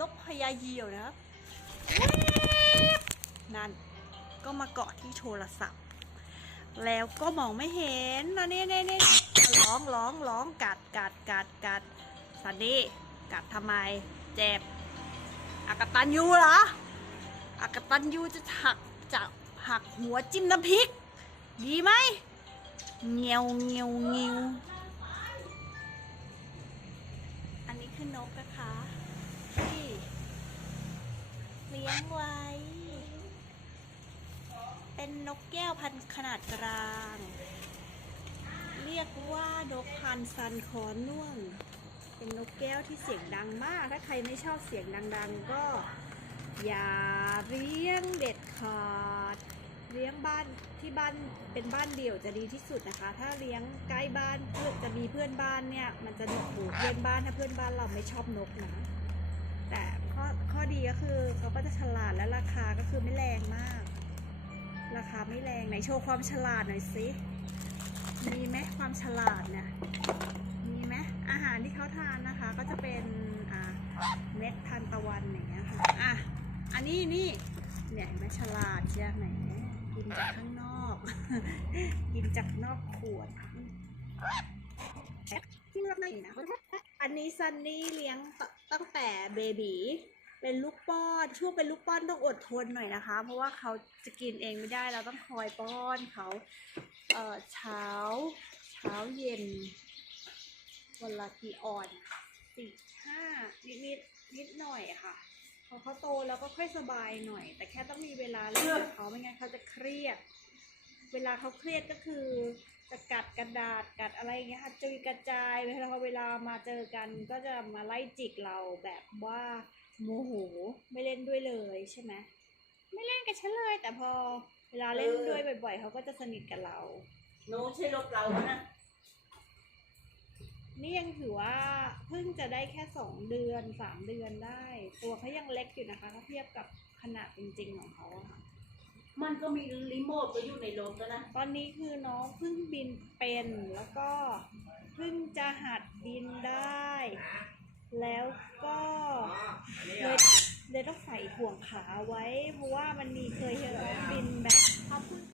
ยาเหยี่ยวนะครับ นั่นก็มาเกาะที่โทรศัพท์ แล้วก็มองไม่เห็นนะนี่นี่นี่ร้องร้องร้องกัดกัดกัดกัดสันดี้กัดทำไม เจ็บอากตันยูเหรออากตันยูจะหักจะหักหัวจิ้มน้ำพริก ดีไหมเงียวเงียวเงียวอันนี้คือนกนะคะที่เลี้ย งไว้ เป็นนกแก้วพันขนาดกลาง เรียกว่านกพันซันคอน่วง เป็นนกแก้วที่เสียงดังมาก ถ้าใครไม่ชอบเสียงดัง ๆ ก็อย่าเลี้ยงเด็ดขาด เลี้ยงบ้านที่บ้านเป็นบ้านเดี่ยวจะดีที่สุดนะคะ ถ้าเลี้ยงใกล้บ้านเพื่อจะมีเพื่อนบ้านเนี่ย มันจะหนวกหูเพื่อนบ้านถ้าเพื่อนบ้านเราไม่ชอบนกนะ ก็คือเขาก็จะฉลาดและราคาก็คือไม่แรงมาก ราคาไม่แรงไหนโชว์ความฉลาดหน่อยสิมีไหมความฉลาดเนี่ยมีไหมอาหารที่เขาทานนะคะ ก็จะเป็นอ่าเม็ดทานตะวันอย่างเงี้ยค่ะอะอันนี้นี่เนี่ยเห็นไหมฉลาดเชียไหนกินจากข้างนอก กินจากนอกขวดที่รับได้นะอันนี้ซันนี่เลี้ยงตั้งแต่เบบี เป็นลูกป้อนช่วงเป็นลูกป้อนต้องอดทนหน่อยนะคะ เพราะว่าเขาจะกินเองไม่ได้เราต้องคอยป้อนเขาเอ่อเช้า เช้าเย็นวันละกี่ออนสี่ห้านิดนิดนิดหน่อยอะค่ะพอเขาโตแล้วก็ค่อยสบายหน่อย แต่แค่ต้องมีเวลาเล่นกับเขาไม่งั้นเขาจะเครียด เวลาเขาเครียดก็คือจะกัดกระดาษกัดอะไรอย่างเงี้ยค่ะจุยกระจายเวลาเวลามาเจอกันก็จะมาไล่จิกเราแบบว่า โมโหไม่เล่นด้วยเลยใช่ไหมไม่เล่นกับฉันเลย แต่พอเวลาเล่นด้วยบ่อยๆเขาก็จะสนิทกับเรา หนูใช่รถเรานะ นี่ยังถือว่าเพิ่งจะได้แค่สองเดือนสามเดือนได้ ตัวเขายังเล็กอยู่นะคะ ถ้าเทียบกับขนาดจริงๆของเขาอะค่ะ มันก็มีรีโมทก็อยู่ในรถแล้วนะ ตอนนี้คือน้องเพิ่งบินเป็นแล้วก็เพิ่งจะหัดบินได้ แล้วก็ เลยเลยต้องใส่ห่วงขาไว้ เพราะว่ามันมีเคยเห็นบินแบบเขาเพิ่ง